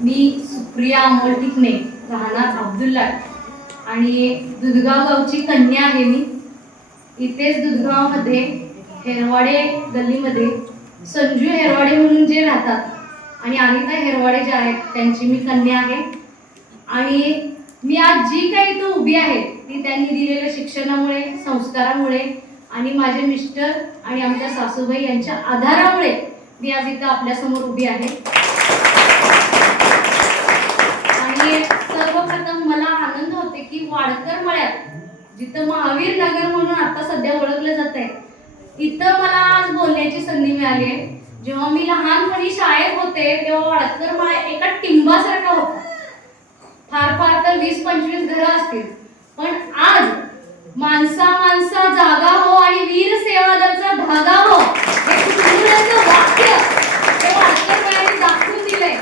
मी सुप्रिया अमोल टिकणे राहणार अब्दुल्ला आणि दुधगाव गावची कन्या आहे मी. इथेच दुधगावमध्ये हेरवाडे गल्लीमध्ये संजू हेरवाडे म्हणून जे राहतात आणि अनिता हेरवाडे जे आहेत त्यांची मी कन्या आहे. आणि मी आज जी काही इथं उभी आहे ती त्यांनी दिलेल्या शिक्षणामुळे संस्कारामुळे आणि माझे मिस्टर आणि आमच्या सासूबाई यांच्या आधारामुळे मी आज इथं आपल्यासमोर उभी आहे आणि सर्वप्रथम मला आनंद होते की वाडकर मळ्यात जिथं महावीर नगर म्हणून आता सध्या ओळखलं जात आहे इथं मला आज बोलण्याची संधी मिळाली. आहे जेव्हा मी लहानपणी शाळेत होते तेव्हा वाडकर मळा एका टिंबासारखा होता. फार फार तर वीस पंचवीस घरं असतील. पण आज माणसा माणसा जागा हो आणि वीर सेवा दलचा धागा हो हे कुटुंबाचं वाक्य हे वाडकर मळ्याने दाखवून दिलंय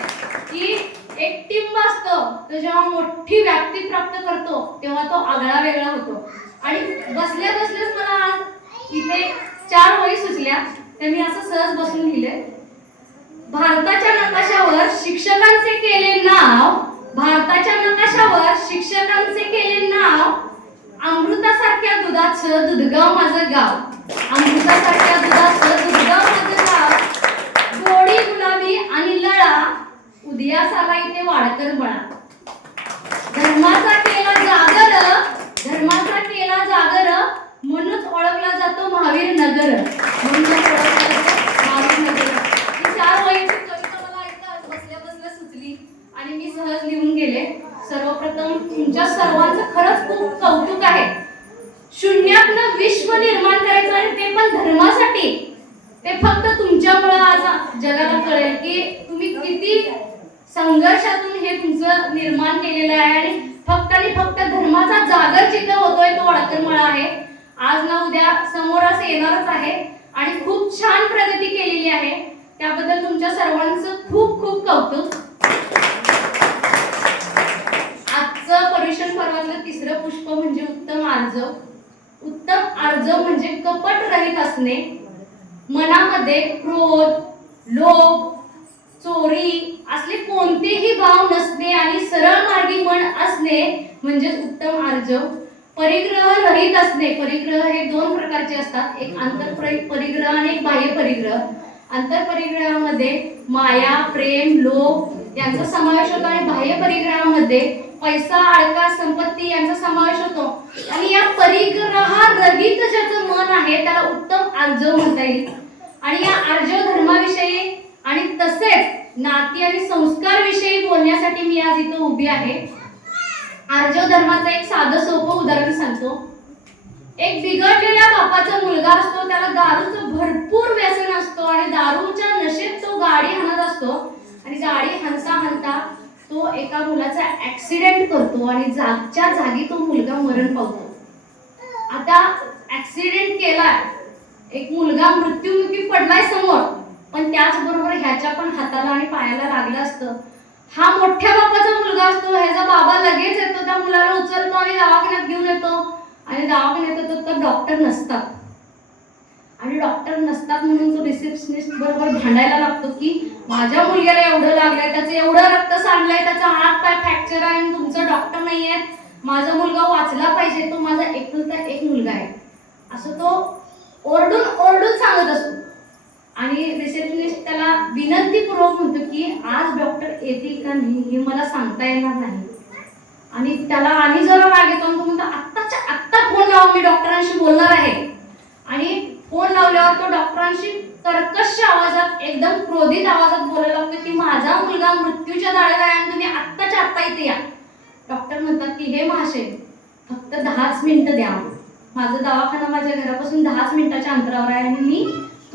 की एक टिंब असतो तो जेव्हा मोठी व्याप्ती प्राप्त करतो तेव्हा तो आगळा वेगळा होतो. आणि बसल्या बसल्याच मला आज इथे चार वळी सुचल्या तर मी असं सहज बसून लिहिले. भारताच्या नकाशावर शिक्षकांचे केले नाव भारताच्या नकाशावर शिक्षकांचे केले नाव अमृतासारख्या दुधाचं दुधगाव माझं गाव. अमृतासारख्या दुधाचं दुधगाव माझं गाव. गोडी गुलाबी आणि उदयास आला इथे वाडकर बळा. धर्माचा केला जागर धर्माचा केला जागर म्हणूनच ओळखला जातो महावीर नगर. म्हणूनच ओळखला जातो महावीर नगर. ही चार वहीची कविता मला ऐकता बसल्या बसल्या सुचली आणि मी सहज लिहून गेले. सर्वप्रथम तुमच्या सर्वांचं खरंच खूप कौतुक आहे. शून्यातनं विश्व निर्माण करायचं आणि ते पण धर्मासाठी. ते फक्त तुमच्यामुळं आज जगाला कळेल की तुम्ही किती संघर्षातून हे तुमचं निर्माण केलेलं आहे आणि फक्त आणि फक्त धर्माचा जागर जिथं होतोय तो वडकरमळा आहे. आज ना उद्या समोर असं येणारच आहे आणि खूप छान प्रगती केलेली आहे. त्याबद्दल तुमच्या सर्वांचं खूप खूप कौतुक. आजचं पर्युषण पर्वातलं तिसरं पुष्प म्हणजे उत्तम आर्जव. उत्तम आर्जव म्हणजे कपट रहित असणे. मनामध्ये क्रोध लोभ चोरी असले कोणतेही भाव नसणे आणि सरळ मार्गी मन असणे म्हणजे उत्तम आर्जव. परिग्रह रहित असणे. परिग्रह हे दोन प्रकारचे असतात. एक आंतर परिग्रह आणि एक बाह्य परिग्रह. आंतर परिग्रहामध्ये माया प्रेम लोभ यांचा समावेश होतो आणि बाह्य परिग्रहामध्ये पैसा अडका संपत्ती यांचा समावेश होतो. आणि या परिग्रहारहित ज्याचं मन आहे त्याला उत्तम आर्जव म्हणता येईल. आणि या आर्जव धर्माविषयी नाती आणि संस्कार विषयी बोलण्यासाठी मी आज इथं उभी आहे. आर्जव धर्माचं एक साधं सोपं उदाहरण सांगतो. एक बिघडलेल्या बापाचा मुलगा असतो त्याला दारूचं भरपूर व्यसन असतो आणि दारूच्या नशेत तो गाडी हाणत असतो. आणि गाडी हनता हनता तो एका मुलाचा ऍक्सिडेंट करतो आणि जागच्या जागी तो मुलगा मरण पावतो. आता ऍक्सिडेंट केलाय. एक मुलगा मृत्युमुखी पडलाय समोर. पण त्याचबरोबर ह्याच्या पण हाताला आणि पायाला लागलं असतं. हा मोठ्या बापाचा मुलगा असतो ह्याचा बाबा लगेच येतो त्या मुलाला उचलतो आणि दवाखान्यात घेऊन येतो. आणि दवाखान्यात येतो तर डॉक्टर नसतात. आणि डॉक्टर नसतात म्हणून तो रिसेप्शनिस्ट बरोबर भांडायला लागतो की माझ्या मुलग्याला एवढं लागलंय त्याचं एवढं रक्त सांडलंय त्याचा हात पाय फ्रॅक्चर आहे आणि तुमचं डॉक्टर नाही आहेत माझा मुलगा वाचला पाहिजे तो माझा एकुलता एक मुलगा आहे. असं तो ओरडून ओरडून सांगत असतो. आणि रिसेप्शनिस्ट त्याला विनंतीपूर्वक म्हणतो की आज डॉक्टर येतील का नाही हे मला सांगता येणार नाही. आणि त्याला आणि जरा राग येतो तो म्हणतो आत्ताच्या आत्ता फोन लावा मी डॉक्टरांशी बोलणार आहे. आणि फोन लावल्यावर तो डॉक्टरांशी कर्कश आवाजात एकदम क्रोधित आवाजात बोलायला लागतो की माझा मुलगा मृत्यूच्या दारात आहे आणि तुम्ही आत्ताच्या आत्ता इथे या. डॉक्टर म्हणतात की हे महाशय फक्त दहाच मिनिटं द्या. माझा दवाखाना माझ्या घरापासून दहाच मिनिटाच्या अंतरावर आहे आणि मी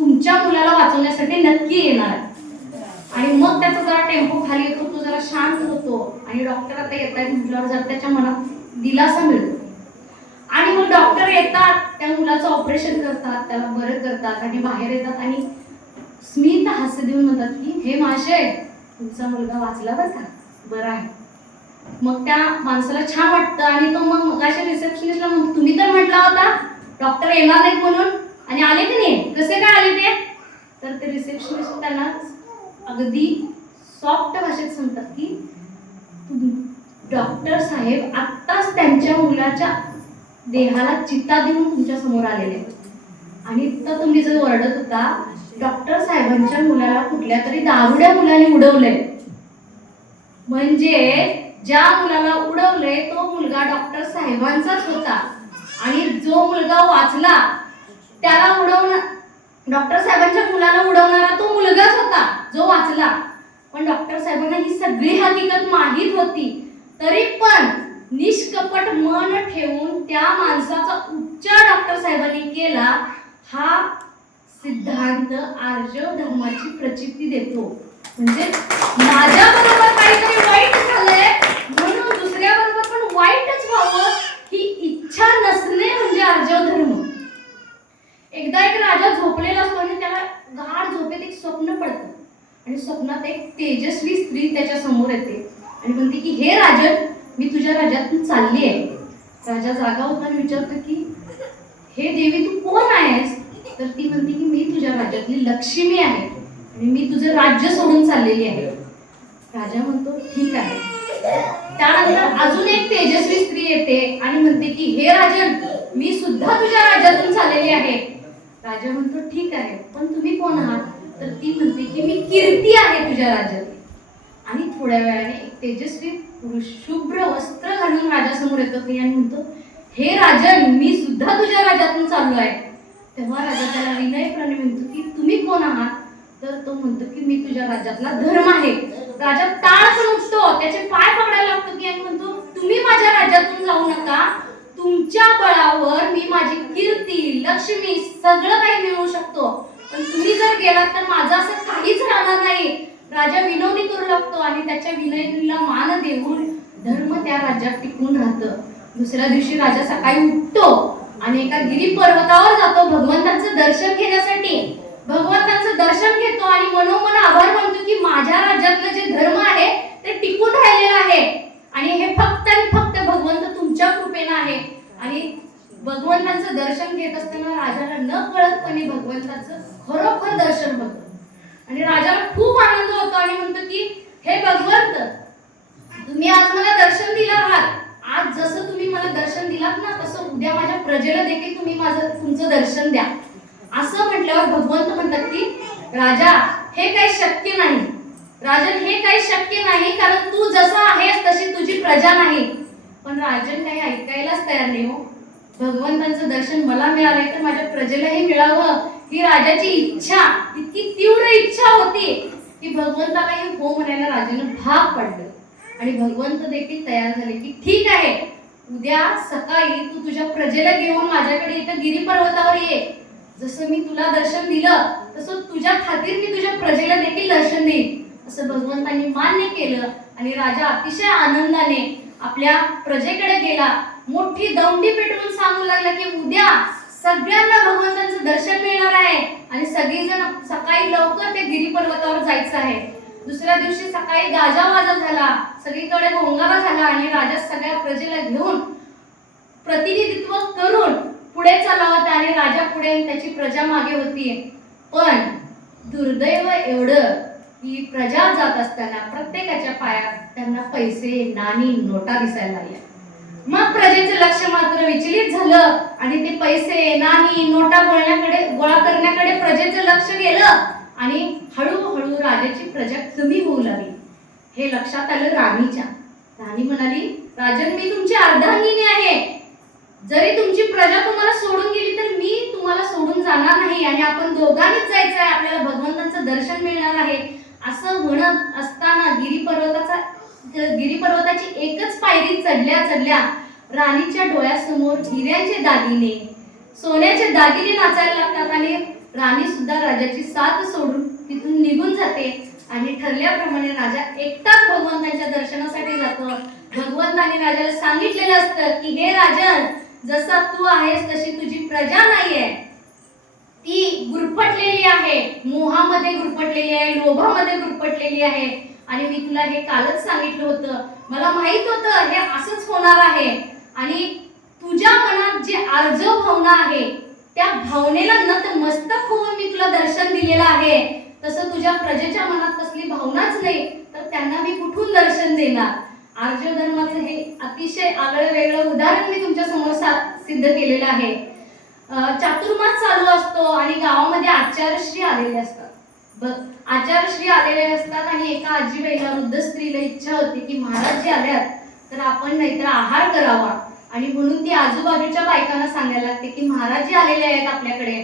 तुमच्या मुलाला वाचवण्यासाठी नक्की येणार. आहे आणि मग त्याचा जरा टेम्पो खाली येतो तो जरा शांत होतो. आणि डॉक्टर आता येत आहेत म्हटल्यावर जर त्याच्या मनात दिलासा मिळतो. आणि मग डॉक्टर येतात त्या मुलाचं ऑपरेशन करतात त्याला बरं करतात आणि बाहेर येतात आणि स्मित हास्य देऊन म्हणतात की हे माशय तुमचा मुलगा वाचला बरं का? बरं आहे. मग त्या माणसाला छान वाटतं आणि तो मग मगाशी रिसेप्शनिस्टला म्हणतो तुम्ही तर म्हटला होता डॉक्टर येणार नाहीत म्हणून. आणि आले की नाही? कसे काय आले ते? तर ते रिसेप्शनिस्ट त्यांना अगदी सॉफ्ट भाषेत सांगतात की डॉक्टर साहेब आत्ताच त्यांच्या मुलाच्या देहाला चित्ता देऊन तुमच्यासमोर आलेले आणि तर तुम्ही जर ओरडत होता डॉक्टर साहेबांच्या मुलाला कुठल्या तरी दारुड्या मुलाने उडवलंय. म्हणजे ज्या मुलाला उडवलंय तो मुलगा डॉक्टर साहेबांचाच होता. आणि जो मुलगा वाचला त्याला उडवणार डॉक्टर साहेबांच्या मुलाला उडवणारा तो मुलगाच होता जो वाचला. पण डॉक्टर साहेबांना ही सगळी हकीकत माहीत होती. तरी पण निष्कपट मन ठेवून त्या माणसाचा उपचार डॉक्टर साहेबांनी केला हा सिद्धांत आर्य धर्माची प्रचिती देतो. म्हणजे माझ्या बरोबर काहीतरी वाईट झालंय म्हणून दुसऱ्या बरोबर पण वाईटच व्हावं ही इच्छा नसणे म्हणजे आर्जव धर्म. एकदा एक राजा झोपलेला असतो आणि त्याला गाढ झोपेत एक स्वप्न पडतं. आणि स्वप्नात एक तेजस्वी स्त्री त्याच्यासमोर येते. आणि म्हणते की हे राजन मी तुझ्या राज्यातून चालली आहे. राजा जागा होता आणि विचारतो की हे देवी तू कोण आहेस? तर ती म्हणते की मी तुझ्या राज्यातली लक्ष्मी आहे. आणि मी तुझं राज्य सोडून चाललेली आहे. राजा म्हणतो ठीक आहे. त्यानंतर अजून एक तेजस्वी स्त्री येते आणि म्हणते की हे राजन मी सुद्धा तुझ्या राज्यातून चाललेली आहे. राजा म्हणतो ठीक आहे पण तुम्ही कोण आहात? तर ती म्हणते की मी कीर्ती आहे तुझ्या राज्यात. आणि थोड्या वेळाने एक तेजस्वी पुरुष शुभ्र वस्त्र घालून राजासमोर येतो. की आणि म्हणतो हे राजन मी सुद्धा तुझ्या राज्यातून चाललो आहे. तेव्हा राजा त्याला विनयप्रणे म्हणतो की तुम्ही कोण आहात? तर तो म्हणतो की मी तुझ्या राज्यातला धर्म आहे. राजा ताळच उठतो. त्याचे पाय पकडायला लागतो की आणि म्हणतो तुम्ही माझ्या राज्यातून जाऊ नका. तुमच्या बळावर मी माझी कीर्ती लक्ष्मी सगळं काही मिळवू शकतो. पण तुम्ही जर गेलात तर माझं असं काहीच राहणार नाही. राजा विनोदी करू लागतो आणि त्याच्या विनोदीला मान देऊन धर्म त्या राज्यात टिकून राहतं. दुसऱ्या दिवशी राजा सकाळी उठतो आणि एका गिरी पर्वतावर जातो भगवंतांचं दर्शन घेण्यासाठी. भगवंतांचं दर्शन घेतो आणि मनोमन आभार मानतो की माझ्या राज्यातलं जे धर्म आहे ते टिकून राहिलेलं आहे. आणि हे फक्त आणि फक्त भगवंत तुमच्या कृपेनं आहे. आणि भगवंताचं दर्शन घेत असताना राजाला न कळतपणे भगवंताचं खरोखर दर्शन होतं. आणि राजाला खूप आनंद होतो आणि म्हणतो की हे भगवंत तुम्ही आज मला दर्शन दिलं आहात. आज जसं तुम्ही मला दर्शन दिलात ना तसं उद्या माझ्या प्रजेला देखील तुम्ही माझं तुमचं दर्शन द्या. असं म्हटल्यावर भगवंत म्हणतात की राजा हे काही शक्य नाही. राजन हे काही शक्य नाही कारण तू जसा आहेस तशी तुझी प्रजा नाही. पण राजन काही ऐकायलाच तयार नाही हो. भगवंतांचं दर्शन मला मिळालंय तर माझ्या प्रजेलाही मिळावं. ही राजाची इच्छा इतकी तीव्र इच्छा होती की भगवंतालाही हो म्हणायला राजानं भाग पडलं. आणि भगवंत देखील तयार झाले की ठीक आहे उद्या सकाळी तू तुझ्या प्रजेला घेऊन माझ्याकडे इथं गिरी पर्वतावर ये. जसं मी तुला दर्शन दिलं तसं तुझ्या खातीर मी तुझ्या प्रजेला देखील दर्शन देईन. असं भगवंतांनी मान्य केलं आणि राजा अतिशय आनंदाने आपल्या प्रजेकडे गेला. मोठी दौंडी पेटवून सांगू लागला की उद्या सगळ्यांना भगवंतांचं दर्शन मिळणार आहे आणि सगळीजण सकाळी लवकर ते गिरी पर्वतावर जायचं आहे. दुसऱ्या दिवशी सकाळी गाजावाजा झाला सगळीकडे गोंगारा झाला आणि राजा सगळ्या प्रजेला घेऊन प्रतिनिधित्व करून पुढे चालला होता आणि राजा पुढे त्याची प्रजा मागे होती. पण दुर्दैव एवढं की प्रजा जात असताना प्रत्येकाच्या पायात त्यांना पैसे नाणी नोटा दिसायला लागल्या. मग प्रजेचं लक्ष मात्र विचलित झालं आणि ते पैसे नाणी नोटा बोलण्याकडे गोळा करण्याकडे प्रजेचं लक्ष गेलं आणि हळूहळू राजाची प्रजा कमी होऊ लागली. हे लक्षात आलं राणीच्या. राणी म्हणाली राजन मी तुमची अर्धांगिनी आहे. जरी तुमची प्रजा तुम्हाला सोडून गेली तर मी तुम्हाला सोडून जाणार नाही आणि आपण दोघांनीच जायचं आहे आपल्याला भगवंतांचं दर्शन मिळणार आहे. असं म्हणत असताना गिरी पर्वताचा गिरी पर्वताची एकच पायरी चढल्या चढल्या राणीच्या डोळ्यासमोर हिऱ्यांचे दागिने सोन्याचे दागिने नाचायला लागतात आणि राणी सुद्धा राजाची साथ सोडून तिथून निघून जाते आणि ठरल्याप्रमाणे राजा एकटाच भगवंतांच्या दर्शनासाठी जातो. भगवंताने राजाला सांगितलेलं असतं की हे राजन जसा तू आहेस तशी तुझी प्रजा नाहीये. ती गुरफटलेली आहे. मोहामध्ये गुरफटलेली आहे लोभामध्ये गुरफटलेली आहे. आणि मी तुला हे कालच सांगितलं होतं. मला माहीत होतं हे असंच होणार आहे. आणि तुझ्या मनात जे आर्जव भावना आहे त्या भावनेला नतमस्तक होऊन मी तुला दर्शन दिलेलं आहे. तसं तुझ्या प्रजेच्या मनात कसली भावनाच नाही तर त्यांना मी कुठून दर्शन देणार? आर्य धर्माचं हे अतिशय आगळं वेगळं उदाहरण मी तुमच्यासमोर सिद्ध केलेलं आहे. चातुर्मास चालू असतो आणि गावामध्ये आचारश्री आलेले असतात. आचारश्री आलेले असतात आणि एका आजीबाईला वृद्ध स्त्रीला इच्छा होती की महाराज जे आल्यात तर आपण नाहीतर आहार करावा. आणि म्हणून ती आजूबाजूच्या बायकांना सांगायला लागते की महाराज जे आलेले आहेत आपल्याकडे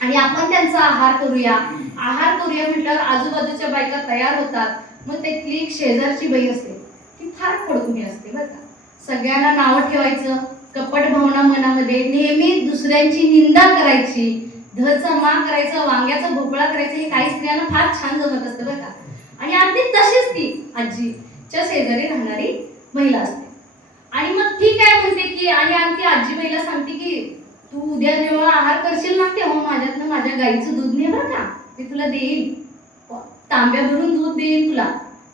आणि आपण त्यांचा आहार करूया. आहार करूया म्हटल्यावर आजूबाजूच्या बायका तयार होतात. मग त्यातली एक शेजारची बाई असते ती फार पडकुनी असते बरं का. सगळ्यांना नावं ठेवायचं कपट भावना मनामध्ये नेहमी दुसऱ्यांची निंदा करायची धचा मा करायचं वांग्याचा भोपळा करायचा हे काही स्त्रियांना फार छान जमत असतं बरं का? आणि अगदी तशीच ती आजीच्या शेजारी राहणारी महिला असते. आणि मग ठीक आहे म्हणते की आणि आणि आजी महिला सांगते की तू उद्या जेव्हा आहार करशील ना तेव्हा माझ्यातनं माझ्या गाईचं दूध ने बरं का? मी तुला देईन. तांब्या भरून दूध देईन तुला.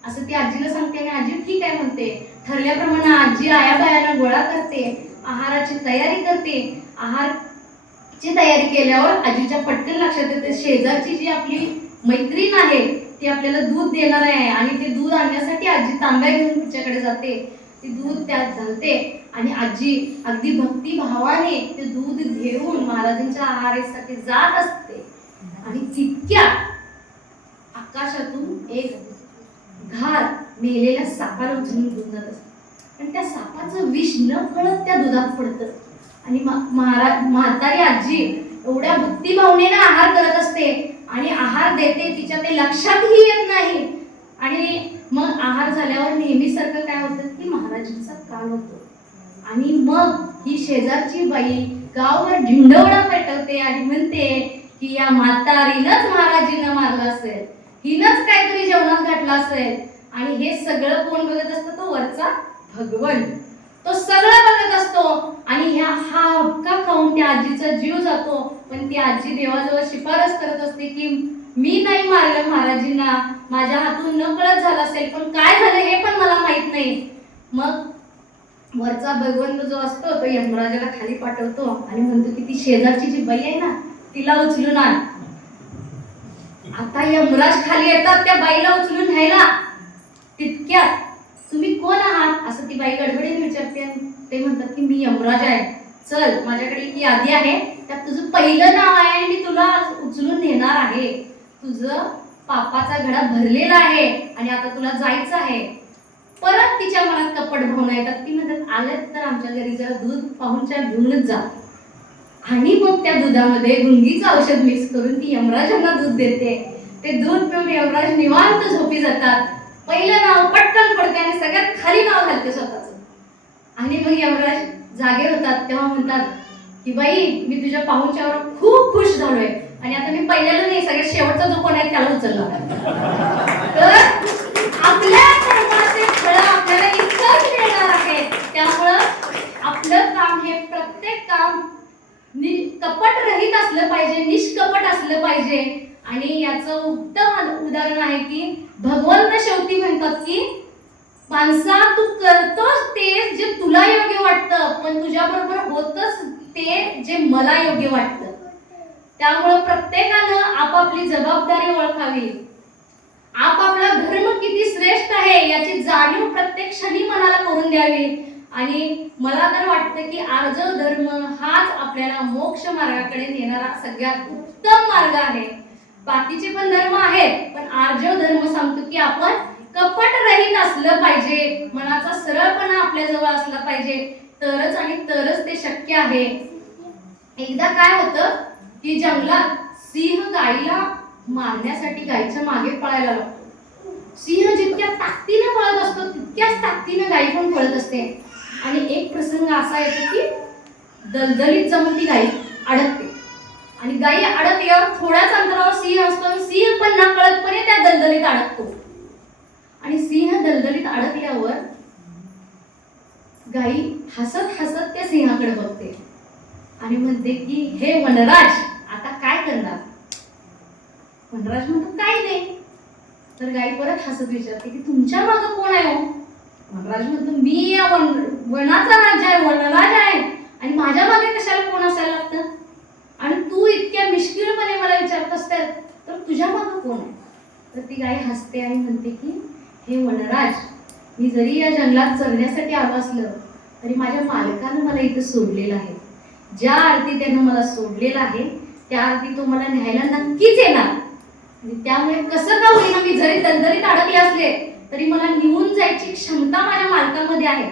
असं ती आजीला सांगते. आणि आजी ठीक आहे म्हणते. ठरल्याप्रमाणे आजी आया बायाला गोळा करते. आहाराची तयारी करते. आहारची तयारी केल्यावर आजीच्या पटकन लक्षात येते. शेजारची जी आपली मैत्रीण आहे ती आपल्याला दूध देणार आहे आणि ते दूध आणण्यासाठी आजी तांब्या घेऊन तिच्याकडे जाते. ती दूध त्यात घालते आणि आजी अगदी भक्तिभावाने ते दूध घेऊन महाराजांच्या आहारासाठी जात असते. आणि तितक्या आकाशातून एक घात मेलेल्या सापाला उचलून घेऊन जात असते. आणि त्या सापाचं विष न कळत त्या दुधात पडतं. आणि महाराज म्हातारी आजी एवढ्या भक्तिभावनेनं आहार करत असते आणि आहार देते तिच्या ते लक्षातही येत नाही. आणि मग आहार झाल्यावर नेहमीसारखं काय होतं की महाराजांचा काल होतो. आणि मग ही शेजारची बाई गावभर ढिंडवडा पेटवते आणि म्हणते की या म्हातारीनंच महाराजींना मारलं असेल. हिनंच काहीतरी जेवणात घातलं असेल. आणि हे सगळं कोण बघत असतं? तो वरचा भगवन. तो सगळं बघत असतो. आणि ह्या हा हक्का खाऊन त्या आजीचा जीव जातो. पण ती आजी देवाजवळ शिफारस करत असते की मी नाही मारलं महाराजींना. माझ्या हातून नकळत झालं असेल पण काय झालं हे पण मला माहीत नाही. मग वरचा भगवंत जो असतो तो यमराजाला खाली पाठवतो आणि म्हणतो की ती शेजारची जी बाई आहे ना तिला उचलून आण. आता यमराज खाली येतात त्या बाईला उचलून घ्यायला तितक्यात तुम्ही कोण आहात? असं ती बाई गडबडीने विचारते ते म्हणतात की मी यमराज आहे. चल माझ्याकडे ही यादी आहे. त्यात तुझं पहिलं नाव आहे आणि मी तुला उचलून नेणार आहे. तुझं पापाचा घडा भरलेला आहे आणि आता तुला जायचं आहे. परत तिच्या मनात कपट भावना येतात. ती म्हणतात आलं तर आमच्या घरी जरा दूध पाहूनच्या घेऊनच जा. आणि मग त्या दुधामध्ये गुंगीचं औषध मिक्स करून ती यमराजांना दूध देते. ते दूध पिऊन यमराज निवांत झोपी जातात. पहिलं नाव पटकन पडते आणि सगळ्यात खाली नाव घालते स्वतःच. आणि मग यमराज जागे होतात तेव्हा म्हणतात की बाई मी तुझ्या पाहुणच्यावर खूप खुश झालोय आणि आता मी पहिल्याला नाही सगळ्यात शेवटचा जो कोण आहे त्याला उचलला तर आपल्या कर्माचे फळ आपल्याला इतकंच मिळणार आहे. त्यामुळं आपलं काम हे प्रत्येक काम नि- कपट रहित असलं पाहिजे निष्कपट असलं पाहिजे. आणि याचं उत्तम उदाहरण आहे की भगवंत शेवटी म्हणतात की माणसा तू करतोस ते जे तुला योग्य वाटतं पण तुझ्या बरोबर होतच ते जे मला योग्य वाटतं. त्यामुळं प्रत्येकानं आपापली जबाबदारी ओळखावी. आपापला धर्म किती श्रेष्ठ आहे याची जाणीव प्रत्येक क्षणी मनाला करून द्यावी. आणि मला तर वाटतं की आर्जव धर्म हाच आपल्याला मोक्ष मार्गाकडे नेणारा सगळ्यात उत्तम मार्ग आहे. बाकीचे पण धर्म आहेत पण आर्जव धर्म सांगतो की आपण कपट रहित असलं पाहिजे मनाचा सरळपणा आपल्या जवळ असला पाहिजे तरच आणि तरच ते शक्य आहे. एकदा काय होतं की जंगलात सिंह गाईला मारण्यासाठी गाईच्या मागे पळायला लागतो. सिंह जितक्या ताकदीनं पळत असतो तितक्याच ताकदीनं गाई पण पळत असते. आणि एक प्रसंग असा येतो की दलदलीत जाऊन ती गाई अडकते. आणि गाई यावर थोड्याच अंतरावर सिंह असतो आणि सिंह पण ना कळतपणे त्या दलदलीत अडकतो. आणि सिंह दलदलीत अडकल्यावर गाई हसत हसत त्या सिंहाकडे बघते. आणि म्हणते की हे वनराज आता काय करणार? वनराज म्हणतो काय नाही. तर गाई परत हसत विचारते की तुमच्या मागं कोण आहे हो? वनराज म्हणतो मी या वन वनाचा राजा आहे वनराज आहे. आणि माझ्या मागे कशाला कोण असायला लागतं? तू इतक्या मिश्किलपणे मला विचारत असतात तर तुझ्या मागं कोण आहे? तर ती गाय हसते आणि म्हणते की हे वनराज मी जरी या जंगलात चढण्यासाठी आलो असलं तरी माझ्या मालकानं मला इथं सोडलेलं आहे. ज्या आरती त्यानं मला सोडलेलं आहे त्या आरती तो मला न्यायला नक्कीच येणार. आणि त्यामुळे कसं का होईना मी जरी दंदरीत अडकले असले तरी मला निघून जायची क्षमता माझ्या मालकामध्ये आहे.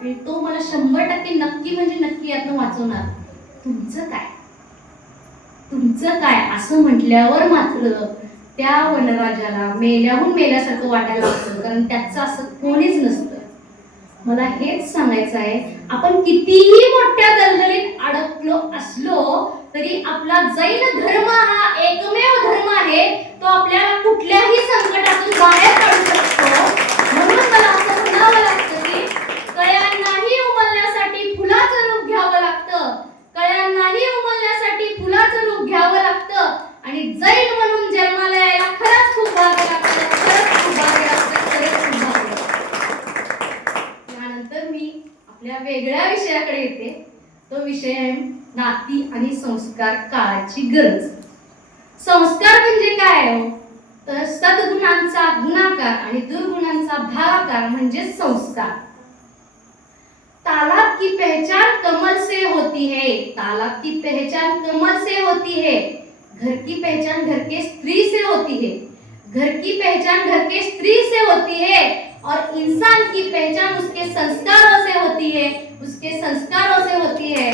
आणि तो मला शंभर टक्के नक्की म्हणजे नक्की यातनं वाचवणार. तुमचं काय? तुमचं काय? असं म्हटल्यावर मात्र त्या वनराजाला मेल्याहून मेल्यासारखं वाटायला लागतं कारण त्याचं असं कोणीच नसतं. मला हेच सांगायचं आहे आपण कितीही मोठ्या दलदलीत अडकलो असलो तरी आपला जैन धर्म हा एकमेव धर्म आहे तो आपल्याला कुठल्याही संकटातून बाहेर काढू शकतो. म्हणून मला असं म्हणावं लागतं की कळ्यांनाही उमलण्यासाठी फुलाचं रूप घ्यावं लागतं. कळ्यांनाही उमलण्यासाठी फुलाचं घ्यावं लागतं. आणि जैन म्हणून जन्माला यायला खरंच खूप भाग्य लागतं. खरंच खूप भाग्य लागतं. खरंच खूप भाग्य लागतं. मी आपल्या वेगळ्या विषयाकडे येते. तो विषय आहे नाती आणि संस्कार काळाची गरज. संस्कार म्हणजे काय आहे हो? तर सद्गुणांचा गुणाकार आणि दुर्गुणांचा भागाकार म्हणजे संस्कार. की पहचान कमल से होती है तालाब की पहचान कमल से होती है घर की पहचान घर के स्त्री से होती है घर की पहचान घर के स्त्री से होती है और इंसान की पहचान उसके संस्कारों से होती है उसके संस्कारों से होती है।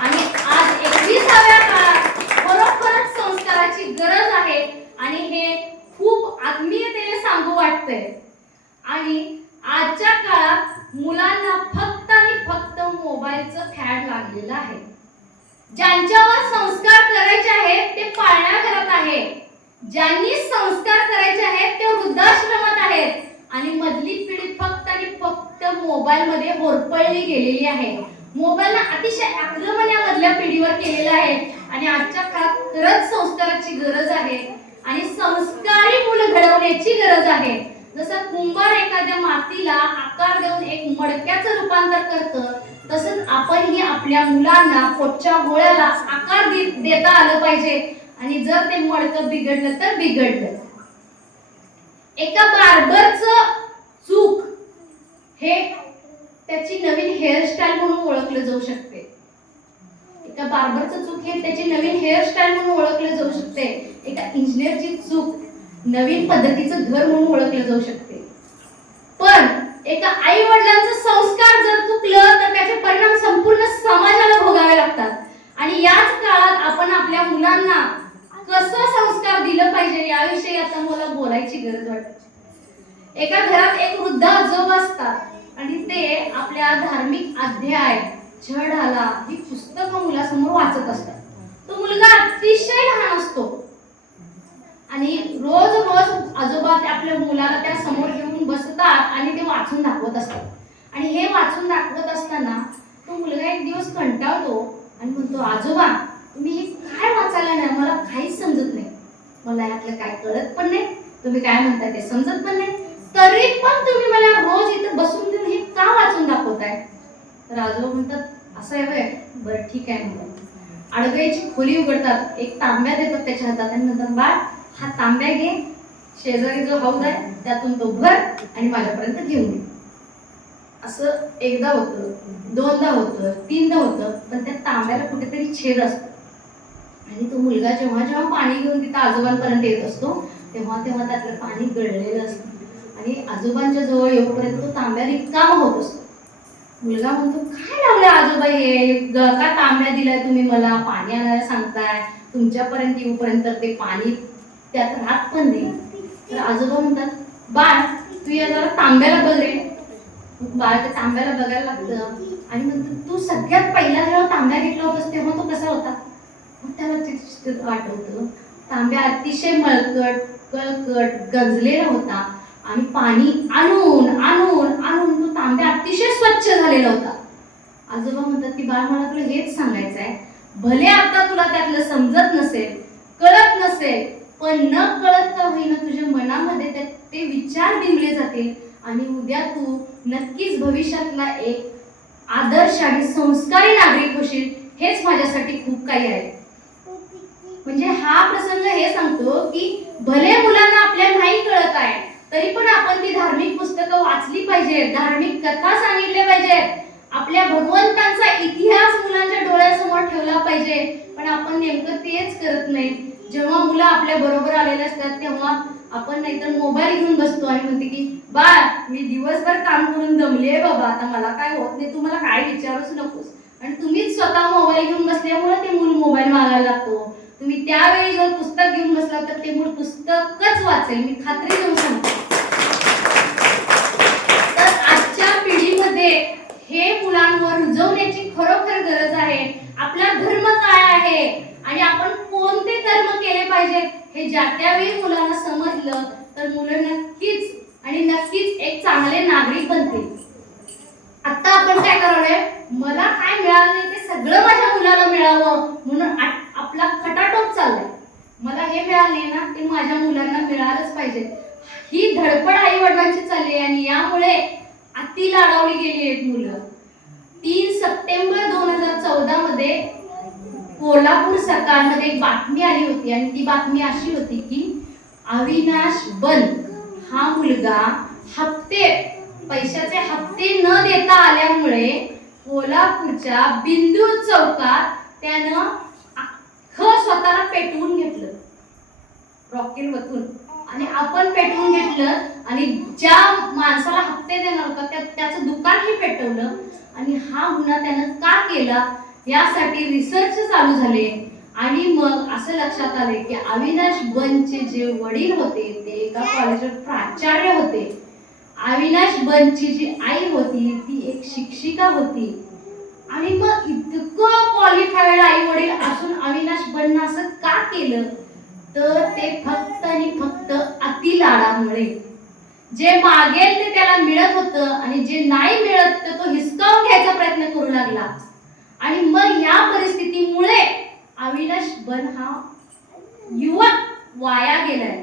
आणि आज एकविसाव्या काळात खरोखरच संस्काराची गरज आहे आणि हे खूप आत्मीयतेने सांगू वाटतंय. आणि आजच्या काळात मुलांना फक्त फक्त मोबाईलचं फॅड लागलेलं आहे. ज्यांच्यावर संस्कार करायचे आहेत ते पाळण्या घरात आहे ज्यांनी संस्कार करायचे आहेत ते वृद्धाश्रमात आहेत. आणि मधली पिढी फक्त आणि फक्त मोबाईल मध्ये होरपळली गेलेली आहे. मोबाईल अतिशय आक्रमण या मधल्या पिढीवर केलेलं आहे. आणि आजच्या काळात खरंच संस्काराची गरज आहे. आणि संस्कारी मुलं घडवण्याची गरज आहे. जसं कुंभार एखाद्या मातीला आकार देऊन एक मडक्याचं रूपांतर करतं तसंच आपणही आपल्या मुलांना पोटच्या गोळ्याला आकार देता आलं पाहिजे. आणि जर ते मडकं बिघडलं तर बिघडलं. एका बार्बरचं चूक हे त्याची नवीन हेअरस्टाईल म्हणून ओळखलं जाऊ शकते. एका बार्बरचं चूक हे त्याची नवीन हेअरस्टाईल म्हणून ओळखलं जाऊ शकते. एका इंजिनियरची चूक नवीन पद्धतीचं घर म्हणून ओळखलं जाऊ शकते. पण एका आई वडिलांचा संस्कार जर चुकलं तर त्याचे परिणाम संपूर्ण समाजाला भोगावे लागतात. आणि याच काळात आपण आपल्या मुलांना कसं संस्कार दिलं पाहिजे याविषयी आता मला बोलायची गरज वाटते. एका घरात एक वृद्ध आजोबा असतात आणि ते आपल्या धार्मिक अध्याय छड आला ही पुस्तकं मुलासमोर वाचत असतात. तो मुलगा अतिशय लहान असतो. आणि रोज रोज आजोबा ते आपल्या मुलाला त्या समोर घेऊन बसतात आणि ते वाचून दाखवत असतात. आणि हे वाचून दाखवत असताना तो मुलगा एक दिवस कंटाळतो आणि म्हणतो आजोबा तुम्ही हे काय वाचायला नाही? मला काहीच समजत नाही. मला यातलं काय कळत पण नाही. तुम्ही काय म्हणताय ते समजत पण नाही. तरी पण तुम्ही मला रोज इथं बसून देऊन हे का वाचून दाखवताय? तर आजोबा म्हणतात असं आहे वय बरं ठीक आहे म्हणतात अडगळीची खोली उघडतात. एक तांब्या देतात त्याच्या हातात आणि नंतर बाळ हा तांब्या घे शेजारी जो हौद आहे त्यातून तो भर आणि माझ्यापर्यंत घेऊन ये. असं एकदा होतं दोनदा होतं तीनदा होतं पण त्या तांब्याला कुठेतरी छेद असतो. आणि तो मुलगा जेव्हा जेव्हा पाणी घेऊन तिथं आजोबांपर्यंत येत असतो तेव्हा तेव्हा त्यातलं पाणी गळलेलं असतं. आणि आजोबांच्या जवळ येऊपर्यंत तो तांब्या रिकामा होत असतो. मुलगा म्हणतो काय लावलं आजोबा हे? का तांब्या दिलाय तुम्ही मला? पाणी आणायला सांगताय. तुमच्यापर्यंत येऊपर्यंत ते पाणी त्यात राहत पण नाही तर आजोबा म्हणतात बाळ तू या जरा तांब्याला बघ रे. बाळ त्या तांब्याला बघायला लागतं आणि म्हणतो तू सगळ्यात पहिला जेव्हा तांब्या घेतला होतास तेव्हा तो कसा होता? मग त्याला ते चित्र तांब्या अतिशय मळकट कळकट गंजलेला होता आणि पाणी आणून आणून आणून तो तांब्या अतिशय स्वच्छ झालेला होता. आजोबा म्हणतात की बाळ मला तुला हेच सांगायचं आहे भले आता तुला त्यातलं समजत नसेल कळत नसेल पण न कळत का होईना तुझ्या मनामध्ये त्या- ते विचार बिंबले जातील? आणि उद्या तू नक्कीच भविष्यातला एक आदर्श आणि संस्कारी नागरिक होशील हेच माझ्यासाठी खूप काही आहे. म्हणजे हा प्रसंग हे सांगतो की भले मुलांना आपल्या नाही कळत आहे तरी पण आपण ती धार्मिक पुस्तकं वाचली पाहिजेत धार्मिक कथा सांगितल्या पाहिजेत आपल्या भगवंतांचा इतिहास मुलांच्या डोळ्यासमोर ठेवला पाहिजे. पण आपण नेमकं तेच करत नाही. जेव्हा मुलं आपल्या बरोबर आलेले असतात तेव्हा आपण नाहीतर मोबाईल घेऊन बसतो आणि म्हणते की बा मी दिवसभर काम करून दमले बाबा आता मला काय होत नाही तू मला काय विचारूच नकोस. आणि तुम्हीच स्वतः मोबाईल घेऊन बसल्यामुळे ते मूल मोबाईल मागायला लागतो. तुम्ही त्यावेळी जर पुस्तक घेऊन बसला तर ते मूल पुस्तकच वाचेल. मी खात्री देऊ सांगते. तर आजच्या पिढीमध्ये हे मुलांवर रुजवण्याची खरोखर गरज आहे. आपला धर्म काय आहे? आणि आपण कोणते कर्म केले पाहिजेत? हे ज्या त्यावेळी मुलांना समजलं तर मुलं नक्कीच आणि नक्कीच एक चांगले नागरिक बनतील. आता आपण काय करणार मला काय मिळालं नाही ते सगळं माझ्या मुलाला मिळावं म्हणून आपला खटाटोप चाललाय. मला हे मिळाले ना ते माझ्या मुलांना मिळालंच पाहिजे. ही धडपड आई वडिलांची चालली आणि यामुळे अति लाडावली गेली आहेत मुलं. तीन सप्टेंबर दोन हजार चौदा मध्ये कोल्हापूर सरकारमध्ये एक बातमी आली होती आणि ती बातमी अशी होती की अविनाश बन हा मुलगा हप्ते पैशाचे हप्ते न देता आल्यामुळे कोल्हापूरच्या बिंदू चौकात त्यानं अख्खं स्वतःला पेटवून घेतलं. रॉकेल आणि आपण पेटवून घेतलं आणि ज्या माणसाला हप्ते देणार होता त्या त्याचं दुकानही पेटवलं. आणि हा गुन्हा त्यानं का केला यासाठी रिसर्च चालू झाले. आणि मग असं लक्षात आले की अविनाश बनचे जे वडील होते ते एका कॉलेजवर प्राचार्य होते. अविनाश बनची जी आई होती ती एक शिक्षिका होती. आणि मग इतकं क्वालिफाईड आई वडील असून अविनाश बन असं का केलं? तर ते फक्त आणि फक्त अति लाडामुळे जे मागेल ते त्याला मिळत होतं आणि जे नाही मिळत तर तो हिसकावून घ्यायचा प्रयत्न करू लागला. आणि मग या परिस्थितीमुळे अविनाश बन हा युवक वाया गेलाय.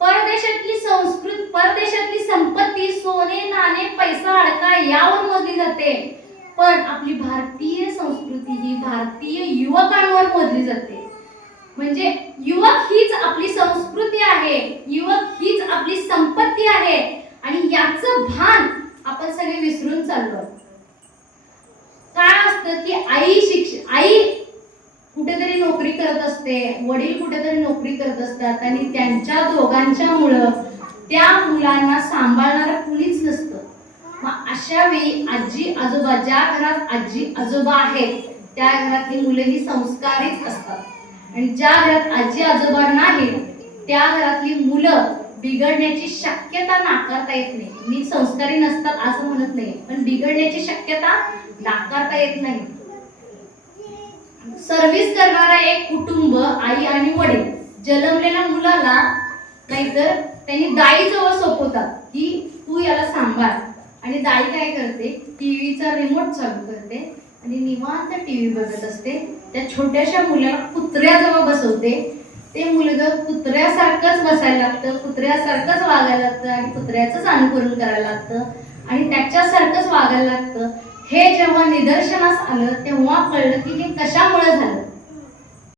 परदेशातली संस्कृत परदेशातली संपत्ती सोने नाणे पैसा अडका यावर मोजली जाते. पण आपली भारतीय संस्कृती ही भारतीय युवकांवर मोजली जाते. म्हणजे युवक हीच आपली संस्कृती आहे युवक हीच आपली संपत्ती आहे आणि याचं भान आपण सगळे विसरून चाललो. काय असतं की आई शिक्ष आई कुठेतरी नोकरी करत असते वडील कुठेतरी नोकरी करत असतात आणि त्यांच्या दोघांच्या मुळ त्या मुलांना सांभाळणारा कुणीच नसतं. मग अशा वेळी आजी आजोबा ज्या घरात आजी आजोबा आहेत त्या घरातली मुले ही संस्कारीच असतात. आणि ज्या घरात आजी आजोबा नाहीत त्या घरातली मुलं बिघडण्याची शक्यता नाकारता येत नाही. मी संस्कारी नसतात असं म्हणत नाही पण बिघडण्याची शक्यता नाकारता येत नाही. सर्व्हिस करणारा एक कुटुंब आई आणि वडील जन्मलेल्या मुलाला नाहीतर त्यांनी दाईजवळ सोपवतात की तू याला सांभाळ. आणि दाई काय करते? टीव्हीचा रिमोट चालू करते आणि निवांत टीव्ही बघत असते. त्या छोट्याशा मुलाला कुत्र्याजवळ बसवते. ते मुलगं कुत्र्यासारखंच बसायला लागतं कुत्र्यासारखंच वागायला लागतं आणि कुत्र्याचंच अनुकरण करायला लागतं आणि त्याच्यासारखंच वागायला लागतं. हे जेव्हा निदर्शनास आलं तेव्हा कळलं की हे कशामुळे झालं.